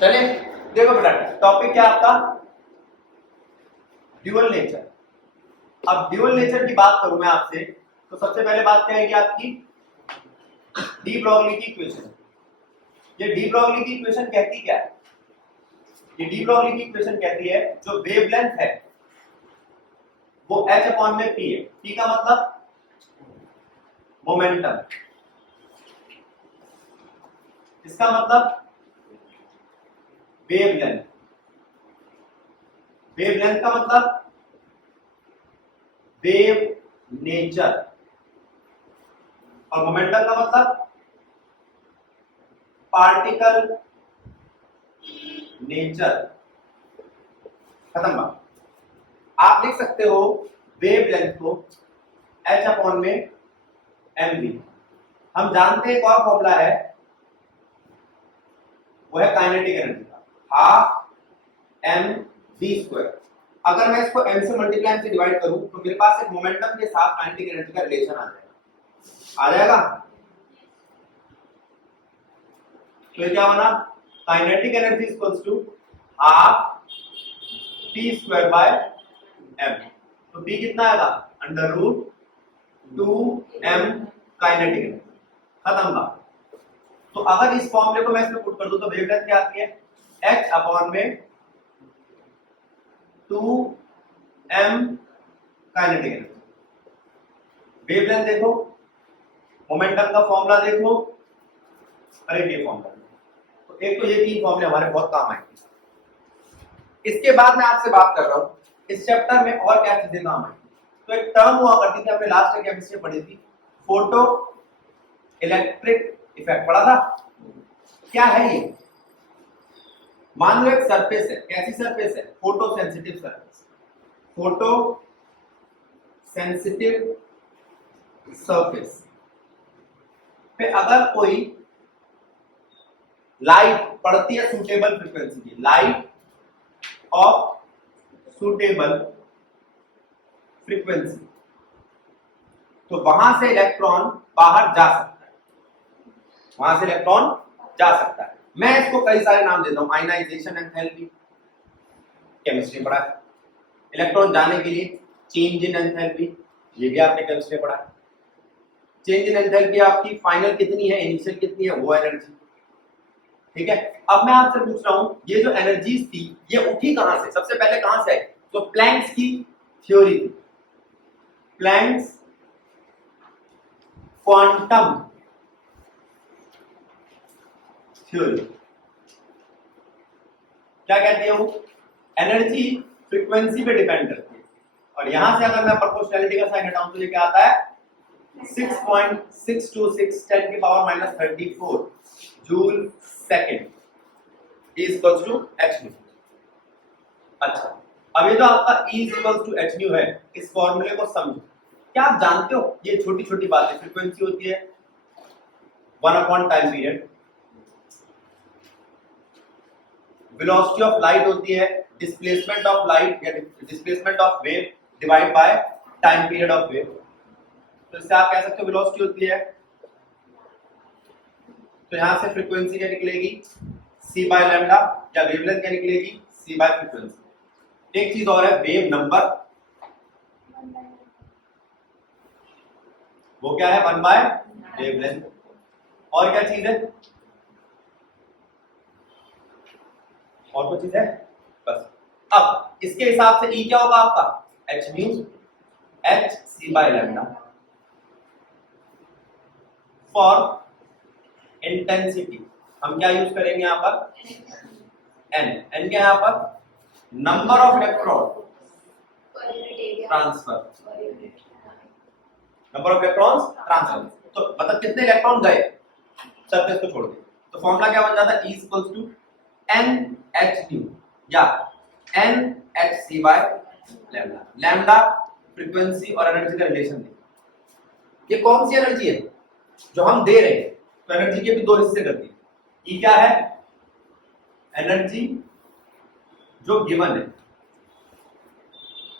चले देखो बेटा, टॉपिक क्या आपका? Dual nature. अब ड्यूअल नेचर की बात करूं मैं आपसे तो सबसे पहले बात क्या है आपकी डी ब्रॉगली की इक्वेशन। ये डी ब्रॉगली की इक्वेशन कहती क्या है? ये डी ब्रॉगली की इक्वेशन कहती है जो वेवलेंथ है वो h अपॉन में p है। p का मतलब मोमेंटम, इसका मतलब वेवलेंथ, वेवलेंथ का मतलब वेव नेचर, और मोमेंटम का मतलब पार्टिकल नेचर। खत्म बात। आप लिख सकते हो वेवलेंथ को h अपॉन में mv। हम जानते हैं एक और फॉर्मूला है, वो है काइनेटिक एनर्जी का, हाफ mv²। अगर मैं इसको m से मल्टीप्लाई से डिवाइड करूं तो मेरे पास एक मोमेंटम के साथ काइनेटिक एनर्जी का रिलेशन आ जाएगा। तो ये क्या बना? Kinetic energy equals to half p² by m। तो p कितना आएगा? √2m kinetic energy. खत्म बात। तो अगर इस फॉर्मूले को मैं इसमें पुट कर दूं तो वेवलेंथ क्या आती है? h अपॉन में 2m काइनेटिक एनर्जी। वेवलेंथ देखो, मोमेंटम का फॉर्मूला देखो, अरे ये फॉर्मूला। तो एक तो ये तीन फॉर्मूले हमारे बहुत काम आएंगे। इसके बाद मैं आपसे बात कर रहा हूं इस चैप्टर में और क्या चीजें काम आएंगी। तो एक टर्म हुआ करती थी, हमने लास्ट ईयर केमिस्ट्री पढ़ी थी, फोटो इलेक्ट्रिक इफेक्ट पढ़ा था। क्या है ये? मान लो एक सरफेस है, कैसी सरफेस है? Photo sensitive surface, photo sensitive surface पे अगर कोई लाइट पड़ती है सूटेबल फ्रीक्वेंसी की, लाइट ऑफ सूटेबल फ्रीक्वेंसी, तो वहां से इलेक्ट्रॉन बाहर जा सकता है, वहां से इलेक्ट्रॉन जा सकता है। मैं इसको कई सारे नाम देता हूं, आयनाइजेशन एंथैल्पी, केमिस्ट्री पढ़ा है। इलेक्ट्रॉन जाने के लिए चेंज इन एंथैल्पी, ये भी आपने केमिस्ट्री पढ़ा है। चेंज इन एंथैल्पी आपकी फाइनल कितनी है, इनिशियल कितनी है, वो एनर्जी। ठीक है। अब मैं आपसे पूछ रहा हूं ये जो एनर्जीज थी ये उठी कहां से? सबसे पहले कहां से आई? तो प्लैंक्स की थ्योरी थी, प्लैंक्स क्वांटम थ्योरी। क्या कहती है वो? एनर्जी फ्रीक्वेंसी पे डिपेंड करती है, और यहां से अगर मैं प्रोपोर्शनैलिटी का साइन हटाऊं तो ये क्या आता है? 6.626 10 की power -34 joule second is equals to h nu. अच्छा, अब ये तो आपका E is equals to h nu है, इस फॉर्मूले को समझो। क्या आप जानते हो ये छोटी छोटी बातें? फ्रीक्वेंसी होती है 1 upon time period, velocity of light होती है डिस्प्लेसमेंट ऑफ लाइट या displacement of wave divide by time period of wave. तो इससे आप कह सकते हो वेलोसिटी होती है, तो यहां से फ्रीक्वेंसी क्या निकलेगी? c बाय लैम्डा, या वेवलेंथ क्या निकलेगी? c bye frequency. एक चीज और है, वेव नंबर, वो क्या है? 1 बाय वेवलेंथ। और क्या चीज है? और कोई चीज है? बस। अब इसके हिसाब से E क्या होगा आपका? h new, h c by lambda. For intensity हम क्या यूज करेंगे यहाँ पर? n। n क्या है यहाँ पर? Number of electron transfer, number of electrons transfer. तो मतलब कितने इलेक्ट्रॉन गए सरफेस को छोड़ के। तो फॉर्मूला क्या बन जाता है? E equals to NH nu या NHc by lambda. Lambda frequency और एनर्जी का रिलेशन है। ये कौन सी एनर्जी है जो हम दे रहे हैं? तो एनर्जी के भी दो हिस्से करती है। E क्या है? एनर्जी जो गिवन है,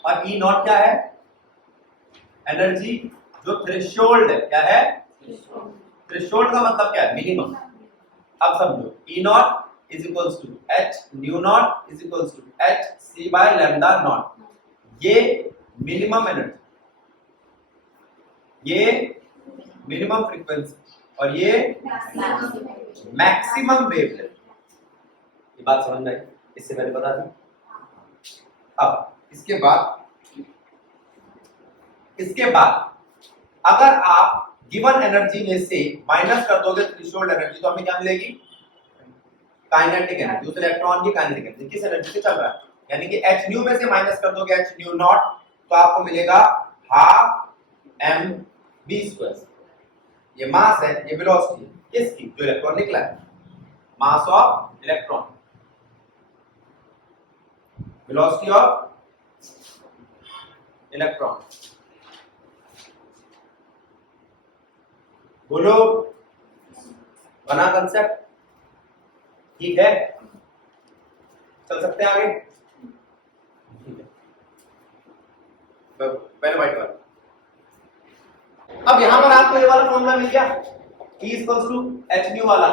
और E नॉट क्या है? एनर्जी जो थ्रेशोल्ड है। क्या है? थ्रेशोल्ड का मतलब क्या है? मिनिमम। अब समझो, E naught is equals to h nu naught is equals to h c by lambda naught. ये मिनिमम एनर्जी, ये मिनिमम फ्रीक्वेंसी और ये मैक्सिमम वेवलेंथ। ये बात समझ में आई? इससे पहले बता दी। अब इसके बाद अगर आप गिवन एनर्जी में से माइनस कर दोगे थ्रेशोल्ड एनर्जी तो हमें क्या मिलेगी? Kinetic energy. उस इलेक्ट्रॉन की काइनेटिक एनर्जी किस एनर्जी से चल रहा है, यानी कि h न्यू में से माइनस कर दोगे h न्यू नॉट तो आपको मिलेगा हाफ m v स्क्वायर। ये मास है, ये वेलोसिटी है किसकी? जो इलेक्ट्रॉन निकला है, mass of electron, velocity of electron. बोलो, बना कंसेप्ट? ठीक है, चल सकते हैं आगे? पहले वाइट वाला। अब यहां पर आपको ये वाला फॉर्मूला मिल गया, E equals to h nu वाला।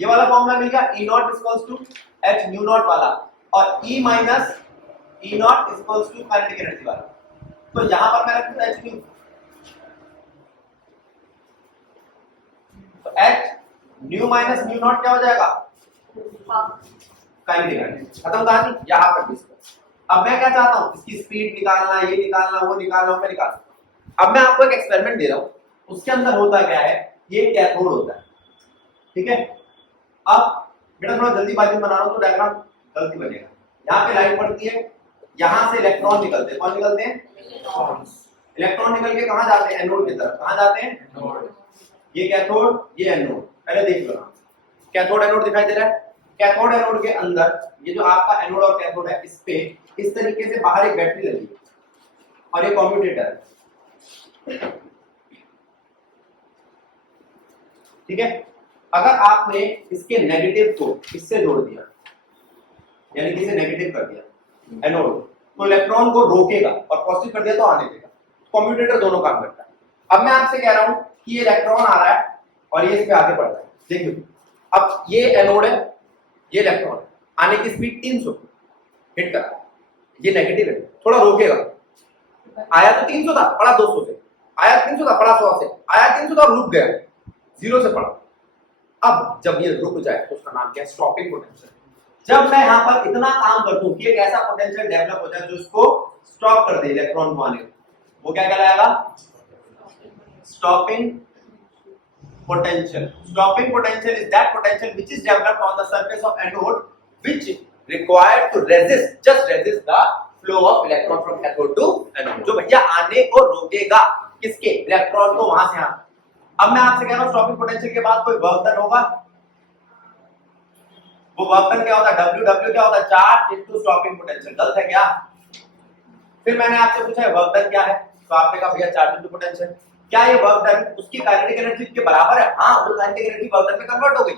ये वाला फॉर्मूला मिल गया, E naught equals to h nu naught वाला, और E minus E naught equals to kinetic energy वाला। तो यहां पर मैं रख दूं h न्यू, तो h nu minus nu naught क्या हो जाएगा? Kinetic energy. खत्म कहानी, यहां पर भी। अब मैं क्या चाहता हूं, इसकी स्पीड निकालना, ये निकालना, वो निकालना, मैं निकालना। अब मैं आपको एक एक्सपेरिमेंट दे रहा हूं, उसके अंदर होता क्या है, ये कैथोड होता है, ठीक है। अब बेटा थोड़ा जल्दीबाजी बना रहा हूं तो डायग्राम गलती बनेगा। यहाँ पे लाइट पड़ती है, यहां से इलेक्ट्रॉन निकलते हैं। कौन निकलते हैं? इलेक्ट्रॉन निकल के कहां जाते हैं? एनोड की तरफ। कहां जाते हैं? एनोड। ये कैथोड, ये एनोड। पहले देख लो, कैथोड एनोड दिखाई दे रहा है। कैथोड एनोड के अंदर ये जो आपका एनोड और कैथोड है, इस पे इस तरीके से बाहर एक बैटरी लगी है और ये कम्यूटेटर है, ठीक है। अगर आपने इसके नेगेटिव को इससे जोड़ दिया, यानी कि इसे नेगेटिव कर दिया एनोड, तो इलेक्ट्रॉन को रोकेगा, और पॉजिटिव कर दिया तो आने देगा। कम्यूटेटर दोनों काम करता है। अब मैं आपसे कह रहा हूं कि ये इलेक्ट्रॉन आ रहा है और ये इस पे आगे बढ़ रहा है। देखिए, अब ये एनोड है, ये इलेक्ट्रॉन आने की स्पीड 300 हिट कर, ये नेगेटिव है, थोड़ा रोकेगा। आया तो 300 था, पड़ा 200 से, आया 300 था, पड़ा 100 से, आया 300 था, रुक गया, 0 से पड़ा। अब जब ये रुक जाए तो उसका नाम क्या है? Stopping potential. जब मैं यहां पर इतना काम कर दूं कि एक ऐसा पोटेंशियल डेवलप हो जाए जो इसको स्टॉप कर दे इलेक्ट्रॉन को आने, वो क्या कहलाएगा? Stopping potential. Stopping potential is that potential which is developed on the surface of anode, which required to resist the flow of electron from cathode to anode. जो भैया आने को रोकेगा, किसके? इलेक्ट्रॉन को वहां से यहाँ। अब मैं आपसे कह रहा हूँ स्टॉपिंग पोटेंशियल के बाद कोई वर्क डन होगा, वो वर्क डन क्या होता है? W क्या होता है? Charge into stopping potential. गलत है क्या? फिर मैंने आपसे पूछा है वर्क डन क्या है, तो आपने कहा भैया चार्ज इनटू पोटेंशियल। क्या ये वर्क डन उसकी काइनेटिक एनर्जी के बराबर है? हाँ, वो काइनेटिक एनर्जी वर्क डन में कन्वर्ट हो गई।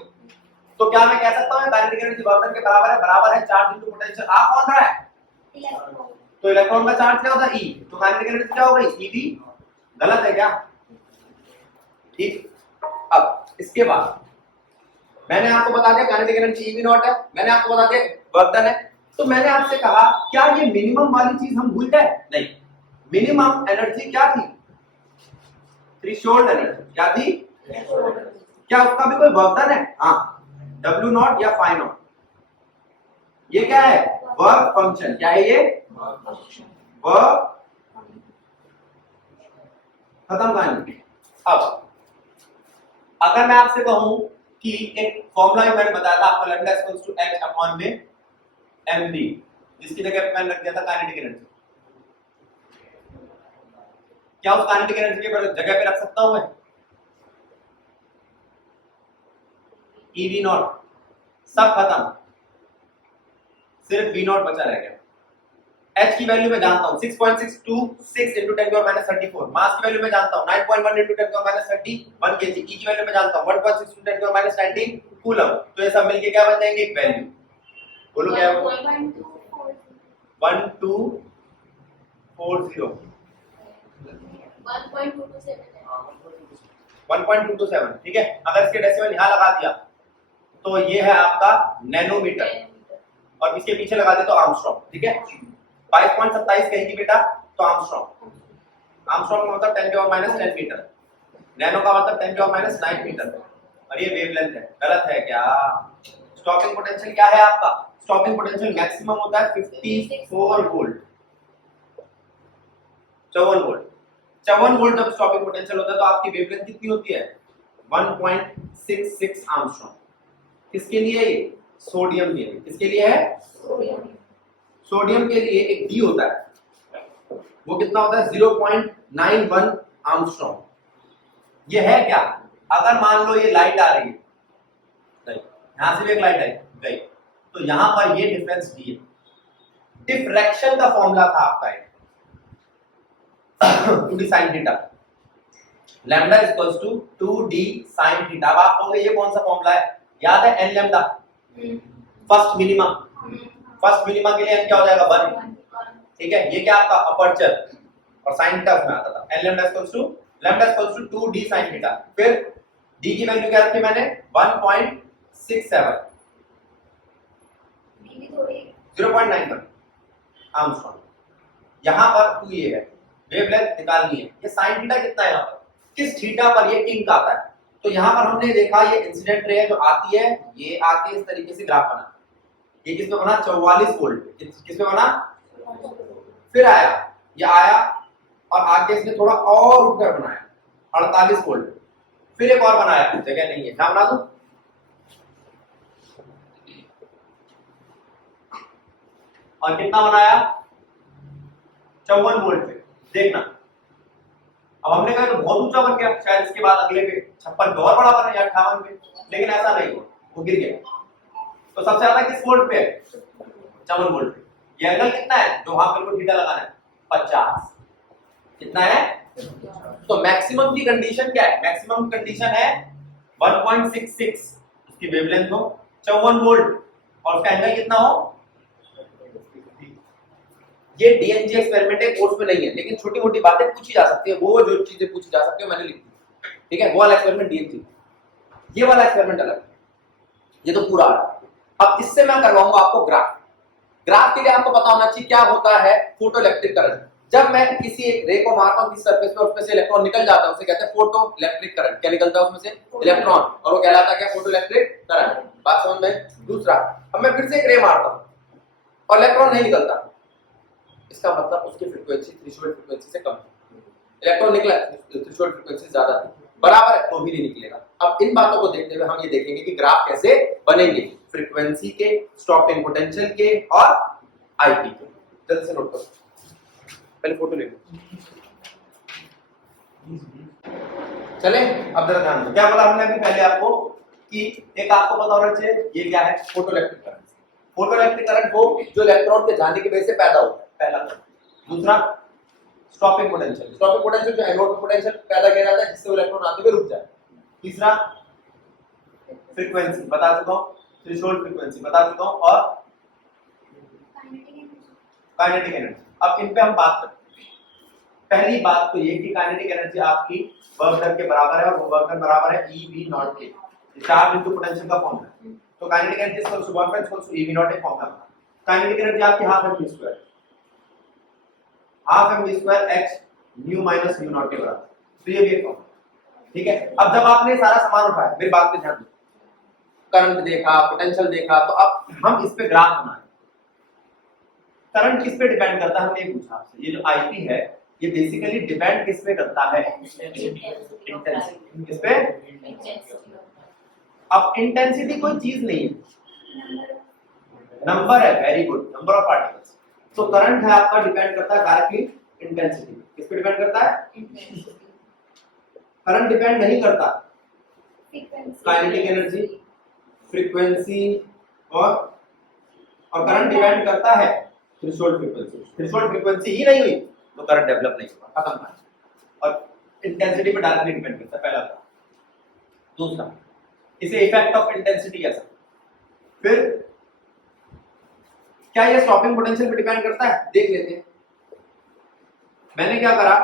तो क्या मैं कह सकता हूँ काइनेटिक एनर्जी वर्क डन के बराबर है? बराबर है चार्ज इनटू पोटेंशियल। आ कौन रहा है? इलेक्ट्रॉन। तो इलेक्ट्रॉन का चार्ज क्या होता है? E। तो काइनेटिक एनर्जी क्या हो गई? EV। गलत है क्या? ठीक। अब इसके बाद मैंने आपको बता दिया काइनेटिक एनर्जी EV नॉट है, मैंने आपको बता दिया वर्क डन है। तो मैंने आपसे कहा क्या ये मिनिमम वाली चीज हम भूल जाए? नहीं। मिनिमम एनर्जी क्या थी? Threshold energy. क्या थी? क्या उसका भी कोई वर्क डन है? हाँ, W नॉट या फाई नॉट। ये क्या है? Work function. क्या है ये? वर्क। खत्म कहानी। अब अगर मैं आपसे कहूं कि एक फॉर्मूला भी मैंने बताया था आपको, lambda equals to h upon में mv, जिसकी जगह मैंने रख दिया था काइनेटिक एनर्जी। क्या उस काइनेटिक एनर्जी के जगह पे रख सकता हूं मैं? EV not. सब खत्म, सिर्फ V नॉट बचा रह गया। H की वैल्यू मैं जानता हूं 6.626 into 10 to minus 34। मास की वैल्यू मैं जानता हूं 9.1 into 10 to minus 31 kg। E की वैल्यू मैं जानता हूं 1.6 into 10 to minus 19 कूलम। तो ये सब मिलके क्या बचाएंगे? एक वैल्यू। बोलो क्या है? 1240 1.227। ठीक है। अगर इसके डेसिमल यहां लगा दिया तो ये है आपका नैनोमीटर, और इसके पीछे लगा दे तो आर्मस्ट्रॉन्ग, ठीक है। 22.27 कहेगी बेटा तो आर्मस्ट्रॉन्ग, आर्मस्ट्रॉन्ग का मतलब 10⁻⁻10 मीटर, नैनो का मतलब 10⁻⁹ मीटर, और ये वेवलेंथ है। गलत है क्या? स्टॉपिंग पोटेंशियल क्या है आपका? स्टॉपिंग पोटेंशियल मैक्सिमम होता है 54 वोल्ट, 54 वोल्ट। 54 वोल्ट जब स्टॉपिंग पोटेंशियल होता है तो आपकी वेवलेंथ कितनी होती है? 1.66 आर्मस्ट्रॉन्ग। किसके लिए? सोडियम के लिए। किसके लिए है? सोडियम के लिए एक डी होता है, वो कितना होता है? 0.91 आर्मस्ट्रॉन्ग। ये है क्या? अगर मान लो ये लाइट आ रही है, यहां से भी एक लाइट आई गई, तो यहां पर ये डिफरेंस डी है। डिफ्रैक्शन का फॉर्मूला था आपका 2d sin theta, lambda equals to 2d sin theta. अब आप कहोगे ये कौन सा फॉर्मूला है? याद है n lambda, first minima, first minima के लिए n क्या हो जाएगा? 1, ठीक है। ये क्या आपका अपर्चर, और sin थीटा उसमें आता था। n lambda equals to 2d sin theta. फिर d की वैल्यू क्या रखी मैंने? 1.67, 0.91 आर्मस्ट्रॉन्ग। यहां पर 2 ये है, वेवलेंथ निकालनी है। ये sin थीटा कितना है? यहाँ पर किस थीटा पर ये किंक आता है? तो यहाँ पर हमने देखा ये इंसिडेंट रे जो आती है, ये आके इस तरीके से ग्राफ बना, ये किस पे बना? 44 वोल्ट। किस पे बना? फिर आया, ये आया और आके इसने थोड़ा और ऊपर बनाया 48 वोल्ट। फिर एक और बनाया, जगह नहीं है, क्या बना दूं? और कितना बनाया? 54 वोल्ट पे। देखना, अब हमने कहा तो बहुत ऊंचा बन गया, शायद इसके बाद अगले पे 56 पे और बड़ा बना या 58 पे, लेकिन ऐसा नहीं हुआ, वो गिर गया। तो सबसे ज्यादा किस वोल्ट पे है? 54 वोल्ट पे। ये एंगल कितना है जो वहां पर थीटा लगाना है? 50। कितना है? तो मैक्सिमम की कंडीशन क्या है? मैक्सिमम की कंडीशन है 1.66, उसकी वेवलेंथ हो 54 वोल्ट और उसका एंगल कितना हो? ये डीएनजी एक्सपेरिमेंट है, कोर्स में नहीं है, लेकिन छोटी मोटी बातें पूछी जा सकती है। वो जो चीजें पूछी जा सकती है मैंने लिख दी, ठीक है। वो वाला एक्सपेरिमेंट डीएनजी, ये वाला एक्सपेरिमेंट अलग है, ये तो पूरा आ। अब इससे मैं करवाऊंगा आपको ग्राफ। ग्राफ के लिए आपको पता होना चाहिए क्या होता है फोटोइलेक्ट्रिक करंट। जब मैं किसी एक रे को मारता हूं किसी सरफेस पे, उसमें से इलेक्ट्रॉन निकल जाता है, उसे कहते हैं फोटोइलेक्ट्रिक करंट। क्या निकलता है उसमें से? इलेक्ट्रॉन, और वो कहलाता है क्या? Photoelectric current. बात समझ में? दूसरा, अब मैं फिर से एक रे मारता हूं और इलेक्ट्रॉन नहीं निकलता, इसका मतलब उसकी फ्रीक्वेंसी थ्रेशोल्ड फ्रीक्वेंसी से कम है। इलेक्ट्रॉन निकला, थ्रेशोल्ड फ्रीक्वेंसी ज्यादा थी, बराबर है, तो भी नहीं निकलेगा। अब इन बातों को देखते हुए हम ये देखेंगे कि ग्राफ कैसे बनेंगे, फ्रीक्वेंसी के, स्टॉपिंग पोटेंशियल के और आईपी के। जल्दी से नोट करो, पहले फोटो ले लो। चले, अब जरा ध्यान दो, क्या बोला हमने अभी पहले आपको कि एक आपको पता होना चाहिए ये क्या है? Photoelectric current. फोटोइलेक्ट्रिक करंट वो जो इलेक्ट्रॉन के जाने की वजह से पैदा होता है, पहला। दूसरा, स्टॉपिंग पोटेंशियल। स्टॉपिंग पोटेंशियल जो एनोड पोटेंशियल पैदा किया जाता है जिससे वो इलेक्ट्रॉन आते हुए रुक जाए। तीसरा, फ्रीक्वेंसी बता चुका हूं, थ्रेशोल्ड फ्रीक्वेंसी बता चुका हूं, और काइनेटिक एनर्जी। अब इन पे हम बात करते हैं। पहली बात तो ये कि काइनेटिक एनर्जी आपकी वर्क डन के बराबर है, और वो वर्क डन बराबर है EV0 के, चार्ज इनटू पोटेंशियल का फॉर्मूला। तो kinetic energy equals to work done equals to EV0 एक फॉर्मूला। काइनेटिक एनर्जी आपकी half mv², half mv² h nu minus u0 के बराबर। तो ये भी एक फॉर्मूला, ठीक है। अब जब आपने सारा सामान उठाया, मेरी बात पे ध्यान दो, करंट देखा, पोटेंशियल देखा, तो अब हम इस पे ग्राफ बनाएं। करंट किस पे डिपेंड करता है? हमने ये पूछा आपसे। ये जो आईपी है ये बेसिकली डिपेंड किस पे करता है? इंटेंसिटी। किस पे? अब इंटेंसिटी कोई चीज नहीं है, नंबर है, very good, number of particles. तो करंट है आपका डिपेंड करता है डायरेक्टली इंटेंसिटी। किस पे डिपेंड करता है? करंट डिपेंड नहीं करता काइनेटिक एनर्जी, फ्रीक्वेंसी और करंट डिपेंड करता है थ्रेशोल्ड फ्रीक्वेंसी। थ्रेशोल्ड फ्रीक्वेंसी ही नहीं हुई तो करंट डेवलप नहीं होगा, खत्म बात। और इंटेंसिटी पे डायरेक्टली डिपेंड करता है, पहला बात। दूसरा, इसे इफेक्ट ऑफ इंटेंसिटी कह सकते हैं। फिर क्या ये स्टॉपिंग पोटेंशियल पे डिपेंड करता है? देख लेते हैं। मैंने क्या करा,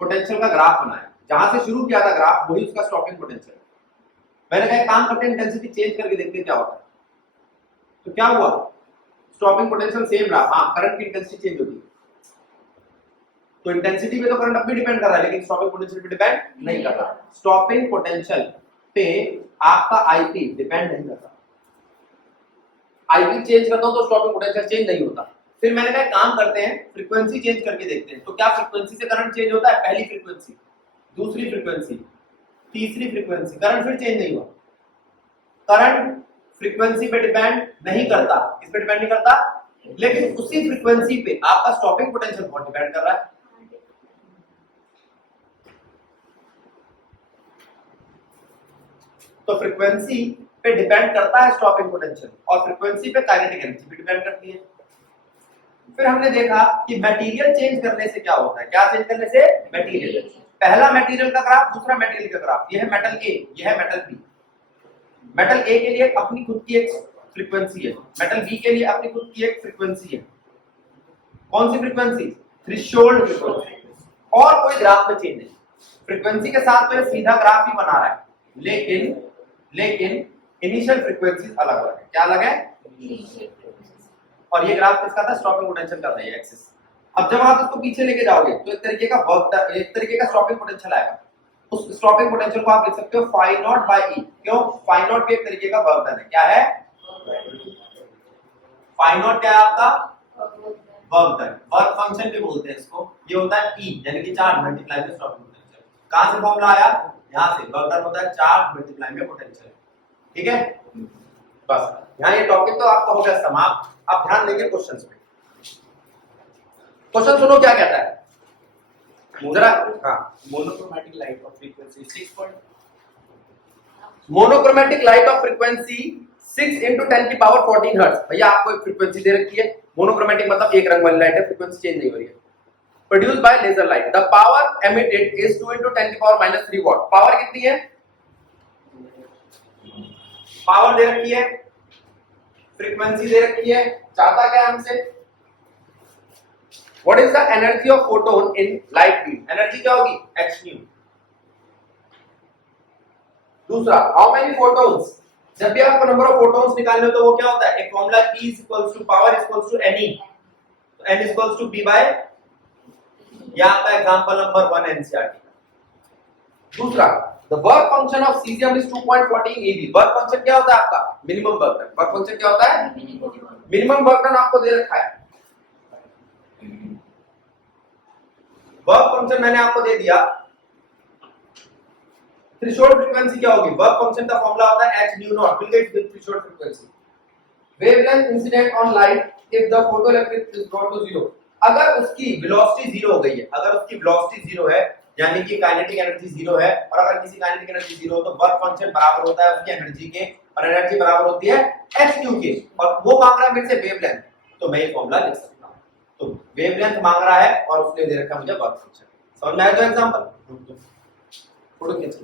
पोटेंशियल का ग्राफ बनाया, जहां से शुरू किया था ग्राफ वही उसका स्टॉपिंग पोटेंशियल। मैंने कहा काम करते हैं इंटेंसिटी चेंज करके देखते हैं क्या होता है। तो क्या हुआ, स्टॉपिंग पोटेंशियल सेम रहा, हाँ करंट की इंटेंसिटी चेंज होती है। तो इंटेंसिटी पे तो करंट अब भी डिपेंड कर रहा है, लेकिन स्टॉपिंग पोटेंशियल पे डिपेंड नहीं कर रहा। स्टॉपिंग पोटेंशियल पे आपका आईपी डिपेंड नहीं करता। आईपी चेंज करता हूं तो स्टॉपिंग पोटेंशियल चेंज नहीं होता। फिर मैंने कहा काम करते हैं फ्रीक्वेंसी चेंज करके देखते हैं। तो क्या फ्रीक्वेंसी से करंट चेंज होता है? पहली फ्रीक्वेंसी, दूसरी फ्रीक्वेंसी, तीसरी फ्रीक्वेंसी, करंट फिर चेंज नहीं हुआ। करंट फ्रीक्वेंसी पे डिपेंड नहीं करता, किस पे डिपेंड नहीं करता, लेकिन उसी फ्रीक्वेंसी पे आपका स्टॉपिंग पोटेंशियल बहुत डिपेंड कर रहा है। तो फ्रीक्वेंसी पे डिपेंड करता है स्टॉपिंग पोटेंशियल, और फ्रीक्वेंसी पे काइनेटिक एनर्जी भी डिपेंड करती है। फिर हमने देखा कि मटेरियल चेंज करने से क्या होता है, क्या चेंज करने से, मटेरियल। पहला मटेरियल का ग्राफ, दूसरा मटेरियल का ग्राफ, ये है मेटल ए, ये है मेटल बी। मेटल ए के लिए अपनी खुद की एक फ्रीक्वेंसी है, मेटल बी के लिए अपनी खुद की एक फ्रीक्वेंसी है। कौन सी फ्रीक्वेंसी? Threshold frequency. और कोई ग्राफ में चेंज नहीं, फ्रीक्वेंसी के साथ तो ये सीधा ग्राफ ही बना रहा है, लेकिन इनिशियल फ्रीक्वेंसीज अलग अलग है। क्या अलग है? और ये ग्राफ किसका था? स्टॉपिंग पोटेंशियल का था, ये एक्सिस। अब जब आप इसको पीछे लेके जाओगे तो एक तरीके का वर्क, एक तरीके का स्टॉपिंग पोटेंशियल आएगा। उस स्टॉपिंग पोटेंशियल को आप लिख सकते हो फाई नॉट बाय ई। क्यों? फाई नॉट भी एक तरीके का वर्क डन है। क्या है? फाई नॉट क्या है आपका? Work done. वर्क फंक्शन भी बोलते हैं इसको। ये होता है ई, यानी कि चार्ज मल्टीप्लाई में स्टॉपिंग पोटेंशियल। कहां से फॉर्मूला आया? यहां से। वर्क डन होता है चार्ज मल्टीप्लाई में पोटेंशियल। ठीक है, बस यहाँ ये टॉपिक तो आपका हो गया समाप्त। आप ध्यान देंगे क्वेश्चंस पे। क्वेश्चन सुनो क्या कहता है जरा। हाँ, monochromatic light of frequency 6 monochromatic light of frequency 6 into 10 की पावर 14 हर्ट्ज। भैया आपको एक फ्रीक्वेंसी दे रखी है, मोनोक्रोमैटिक मतलब एक रंग वाली लाइट है, फ्रीक्वेंसी चेंज नहीं हो रही है। Produced by laser light, the power emitted is 2 into 10 की पावर -3 वाट। पावर कितनी है? पावर दे रखी है, फ्रीक्वेंसी दे रखी है, चाहता क्या हमसे? What is the energy of photon in light beam? Energy क्या होगी? h nu। दूसरा, how many photons? जब भी आपको नंबर ऑफ फोटॉन्स निकालने हो तो वो क्या होता है? एक फॉर्मूला E = power = ne। तो n = p by, ये आपका एग्जांपल नंबर 1 एनसीईआरटी का। दूसरा, the work function of cesium is 2.14 eV। Work function क्या होता है आपका? Minimum work done. Work function क्या होता है? मिनिमम वर्क डन आपको दे रखा है। वर्क फंक्शन मैंने आपको दे दिया। थ्रेशोल्ड फ्रीक्वेंसी क्या होगी? वर्क फंक्शन का फॉर्मूला होता है h nu naught, मिल गई threshold frequency. Wavelength incident on light if the photoelectric is brought to 0। अगर उसकी वेलोसिटी 0 हो गई है, अगर उसकी वेलोसिटी 0 है, यानी कि काइनेटिक एनर्जी 0 है, और अगर किसी काइनेटिक एनर्जी 0 हो तो वर्क फंक्शन बराबर होता है उसकी एनर्जी के, और एनर्जी बराबर होती है h nu के, और वो मांग रहा है मेरे से वेवलेंथ। तो मैं ये फॉर्मूला लिख सकता हूं। तो वेवलेंथ मांग रहा है और उसने दे रखा मुझे वर्क फंक्शन। समझ में आया? तो एग्जांपल फोटो खींच